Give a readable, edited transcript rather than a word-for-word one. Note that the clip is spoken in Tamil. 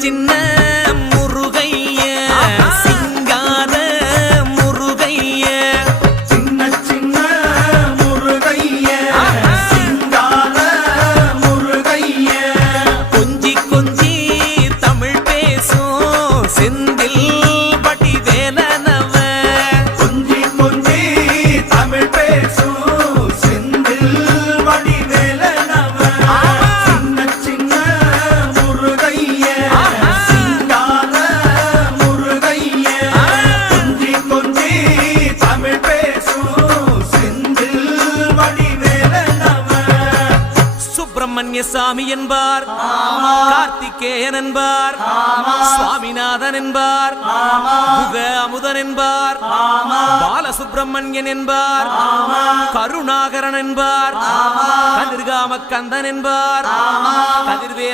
சின்ன முருகைய சிங்கார முருகைய சின்ன சின்ன முருகைய சிங்கார முருகைய கொஞ்சி கொஞ்சி தமிழ் பேசும் செந்தில் பட்டி வேலனவ கொஞ்சி கொஞ்சி தமிழ் பேசும் செந்தில் வடி வேலனவ சின்ன சின்ன முருகைய சிங்கார முருகைய கொஞ்சி கொஞ்சி தமிழ் பேசும் செந்தில் வடி வேலனவ சுப்பிரமணிய சாமி என்பார் கார்த்திகேயன் என்பார் சுவாமிநாதன் என்பார் முக அமுதன் என்பார் பாலசுப்பிரமணியன் என்பார் கருணாகரன் என்பார் கதிர்காம கந்தன் என்பார் கதிர்வே